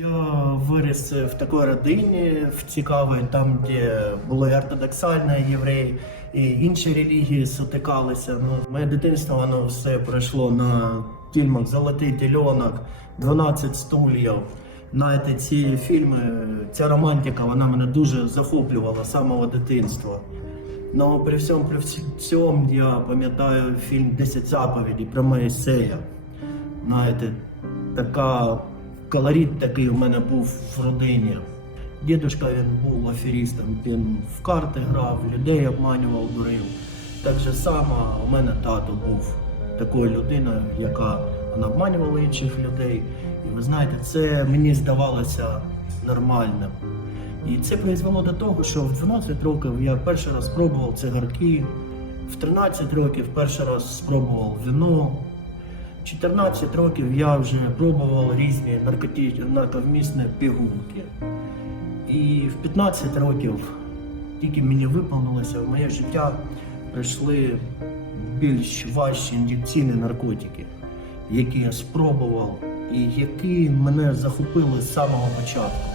Я виріс в такій родині в цікавій, там, де були ортодоксальні євреї і інші релігії сутикалися. Ну, моє дитинство воно все пройшло на фільмах Золотий тільонок, 12 стульів. Знаєте, ці фільми, ця романтика, вона мене дуже захоплювала з самого дитинства. Ну, при всьому при всьому я пам'ятаю фільм «10 заповідей про Моїсея. Знаєте, така колорит такий у мене був в родині. Дідушка він був аферістом, він в карти грав, людей обманював, дурив. Так же само у мене тато був такою людиною, яка обманювала інших людей. І ви знаєте, це мені здавалося нормальним. І це призвело до того, що в 12 років я перший раз спробував цигарки, в 13 років перший раз спробував вино. В 14 років я вже пробував різні наркоті... нарковмісні пігулки. І в 15 років тільки мені виповнилося в моє життя прийшли більш важчі ін'єкційні наркотики, які я спробував і які мене захопили з самого початку.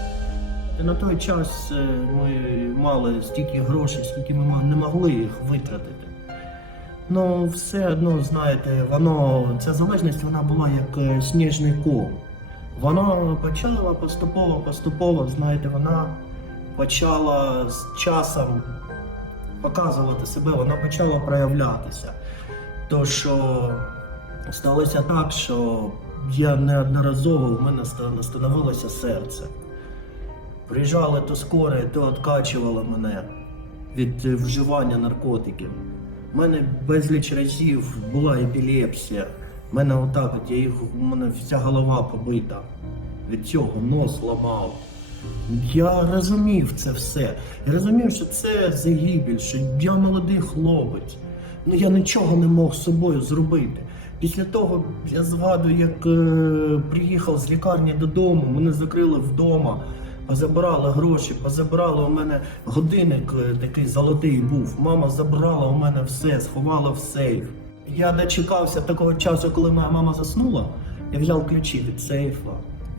І на той час е, ми мали стільки грошей, скільки ми не могли їх витратити. Ну, все одно, знаєте, воно, ця залежність вона була як е, сніжний ком. Вона почала поступово, поступово, знаєте, вона почала з часом показувати себе, вона почала проявлятися. То що сталося так, що я неодноразово в мене становилося серце. Приїжджали то скоро, то відкачували мене від е, вживання наркотиків. У мене безліч разів була епілепсія. У мене отак, от я їх, у мене вся голова побита. Від цього нос ламав. Я розумів це все. Я розумів, що це загибель, що я молодий хлопець. Ну я нічого не мог з собою зробити. Після того я згадую, як е, приїхав з лікарні додому, мене закрили вдома, позабирали гроші, позабирали у мене годинник е, такий золотий був. Мама забрала у мене все, сховала в сейф. Я дочекався такого часу, коли моя мама заснула. Я взяв ключі від сейфа.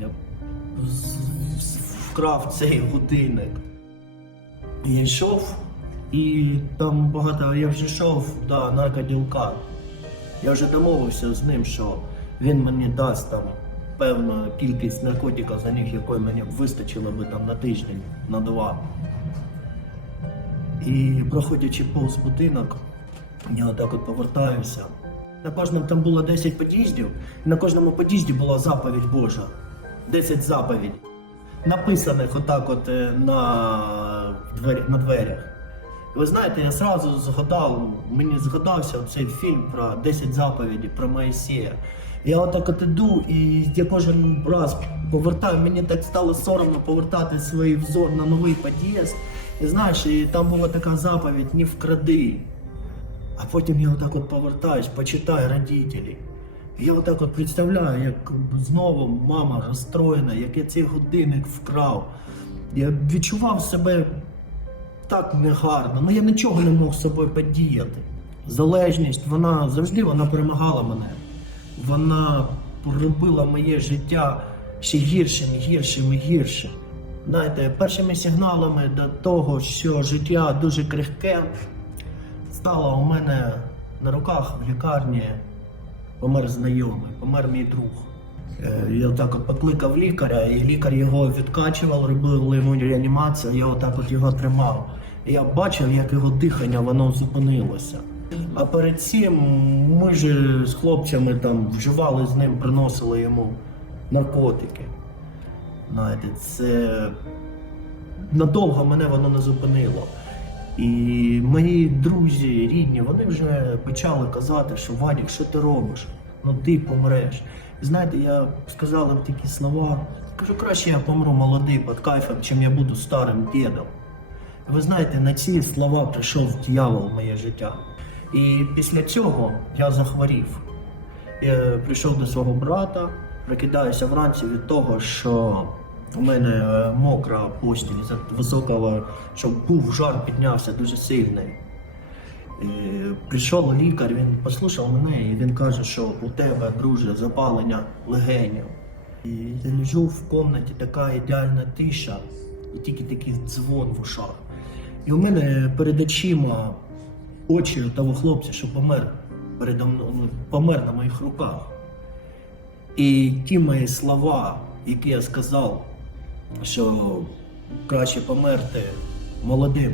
Я вкрав цей годинник. Я йшов, і там багато. Я вже йшов до наркоділка. Я вже домовився з ним, що він мені дасть там певну кількість наркотика за них, якої мені вистачило би там на тиждень, на два. І проходячи повз будинок, я отак от повертаюся. На кожному там було 10 під'їздів, і на кожному під'їзді була заповідь Божа. 10 заповідей. Написаних отак от е, на, двері, на дверях. Ви знаєте, я зразу згадав, мені згадався цей фільм про 10 заповідей про Моїсея. Я отак от іду, і я кожен раз повертаю, мені так стало соромно повертати свій взор на новий під'їзд. І знаєш, і там була така заповідь не вкради. А потім я отак от повертаюсь, почитаю родителі. Я отак от представляю, як знову мама розстроєна, як я цей годинник вкрав. Я відчував себе так негарно, ну я нічого не мог з собою подіяти. Залежність, вона завжди вона перемагала мене. Вона робила моє життя ще гіршим, гіршим і гіршим. Знаєте, першими сигналами до того, що життя дуже крихке, стало у мене на руках в лікарні помер знайомий, помер мій друг. Е, Я так покликав лікаря, і лікар його відкачував, робив йому реанімацію, я отак от його тримав. І я бачив, як його дихання воно зупинилося. А перед цим ми ж з хлопцями там вживали з ним, приносили йому наркотики. Знаєте, це надовго мене воно не зупинило. І мої друзі, рідні, вони вже почали казати, що Ванік, що ти робиш? Ну ти помреш. Знаєте, я сказав їм такі слова. Кажу, краще я помру молодий під кайфом, чим я буду старим дідом. Ви знаєте, на ці слова прийшов дьявол в моє життя. І після цього я захворів. Я прийшов до свого брата, прокидаюся вранці від того, що у мене е, мокра постіль з високого, щоб був жар піднявся дуже сильний. І прийшов лікар, він послухав мене і він каже, що у тебе, друже, запалення легенів. І я лежу в кімнаті, така ідеальна тиша, і тільки такий дзвон в ушах. І у мене перед очима очі того хлопця, що помер передо мною, ну, помер на моїх руках. І ті мої слова, які я сказав, що краще померти молодим.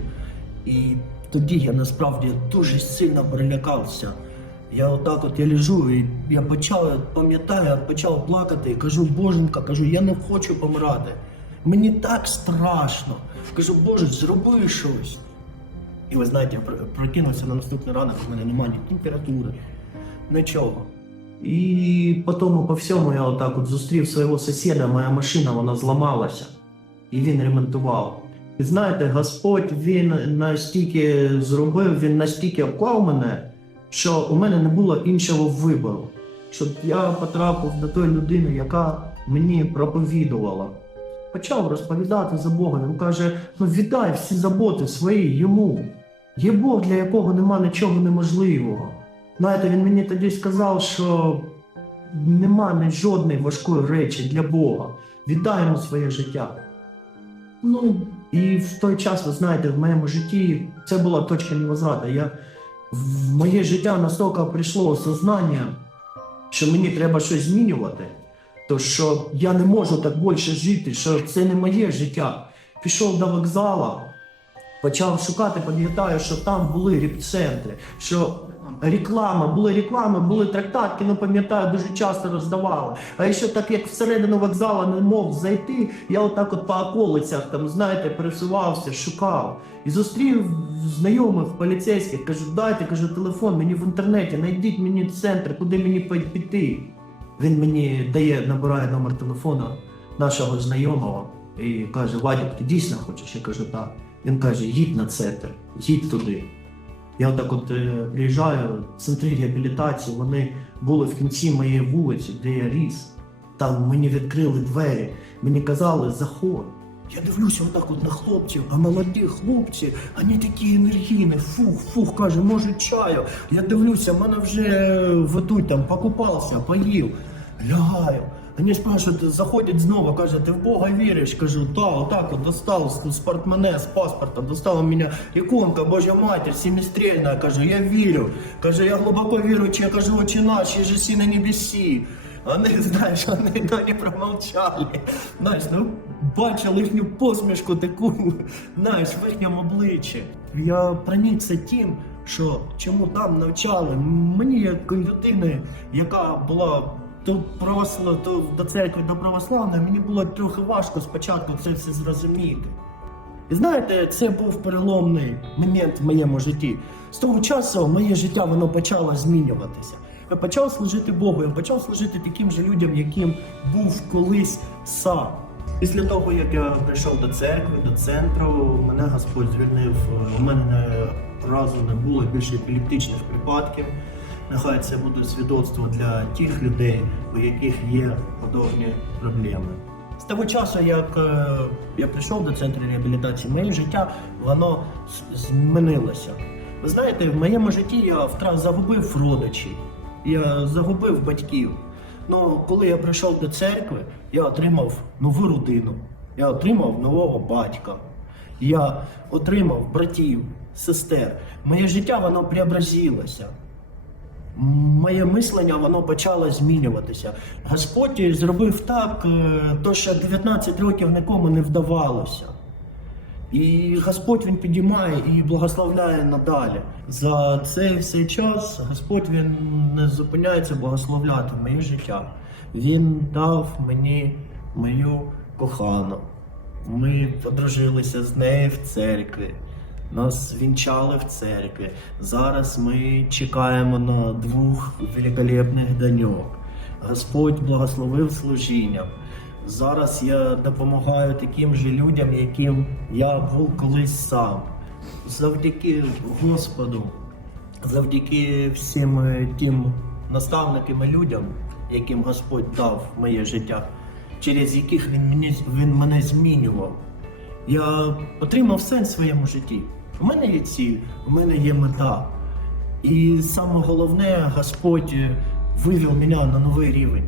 І тоді я насправді дуже сильно перелякався. Я отак от я лежу, і я почав, пам'ятаю, я почав плакати і кажу, Боженька, кажу, я не хочу помирати. Мені так страшно. Кажу, Боже, зроби щось. І ви знаєте, я прокинувся на наступний ранок, у мене немає ні температури, нічого. І потім по всьому я отак от зустрів свого сусіда, моя машина вона зламалася, і він ремонтував. І знаєте, Господь він настільки зробив, він настільки обклав мене, що у мене не було іншого вибору. Щоб я потрапив до тої людини, яка мені проповідувала. Почав розповідати за Бога. Він каже: ну віддай всі заботи свої йому. Є Бог, для якого нема нічого неможливого. Знаєте, він мені тоді сказав, що нема жодної важкої речі для Бога. Віддай своє життя. Ну, і в той час, ви знаєте, в моєму житті це була точка невозврата. Я, в моє життя настільки прийшло осознання, що мені треба щось змінювати. То що я не можу так більше жити, що це не моє життя. Пішов до вокзалу, почав шукати, пам'ятаю, що там були реп-центри, що реклама, були реклами, були трактатки, ну пам'ятаю, дуже часто роздавали. А ще так як всередину вокзалу не мог зайти, я отак от по околицях там, знаєте, пересувався, шукав. І зустрів знайомих поліцейських, кажу, дайте кажу, телефон мені в інтернеті, знайдіть мені центр, куди мені піти. Він мені дає, набирає номер телефону нашого знайомого і каже: Вадик, ти дійсно хочеш? Я кажу, так. Він каже, їдь на центр, їдь туди. Я отак от е, приїжджаю, центри реабілітації, вони були в кінці моєї вулиці, де я ріс. Там мені відкрили двері, мені казали, заходь. Я дивлюся отак от на хлопців, а молоді хлопці, вони такі енергійні, фух, фух, каже, може чаю. Я дивлюся, мене вже ведуть там, покупався, поїв, лягаю. Вони спрашивают, заходять знову, каже, ти в Бога віриш? Кажу, та, отак от достав з, з паспорта, достала мене іконка, Божа матір, сімістрільна, кажу, я вірю. Каже, я глибоко віруючий, я кажу, очі наші, жесі на небесі. Вони, знаєш, вони не промовчали. Знаєш, ну, бачили їхню посмішку таку, знаєш, в їхньому обличчі. Я проникся тим, що чому там навчали. Мені як людини, яка була то православ, до церкви, до православної, мені було трохи важко спочатку це все зрозуміти. І знаєте, це був переломний момент в моєму житті. З того часу моє життя воно почало змінюватися. Я почав служити Богу, я почав служити таким же людям, яким був колись сам. Після того, як я прийшов до церкви, до центру, мене Господь звільнив. У мене разу не було більше епілептичних припадків. Нехай це буде свідоцтво для тих людей, у яких є подобні проблеми. З того часу, як е, я прийшов до центру реабілітації, моє життя воно змінилося. Ви знаєте, в моєму житті я втра- загубив родичів, я загубив батьків. Ну, коли я прийшов до церкви, я отримав нову родину, я отримав нового батька, я отримав братів, сестер. Моє життя воно преобразилося. Моє мислення воно почало змінюватися. Господь зробив так, е, то що 19 років нікому не вдавалося. І Господь він підіймає і благословляє надалі. За цей всей час Господь він не зупиняється благословляти моє життя. Він дав мені мою кохану. Ми подружилися з нею в церкві. Нас вінчали в церкві. Зараз ми чекаємо на двох великолепних доньок. Господь благословив служінням. Зараз я допомагаю таким же людям, яким я був колись сам. Завдяки Господу, завдяки всім тим наставникам і людям, яким Господь дав моє життя, через яких він, мені, він мене змінював. Я отримав сенс в своєму житті. У мене є ціль, у мене є мета. І саме головне, Господь вивів мене на новий рівень.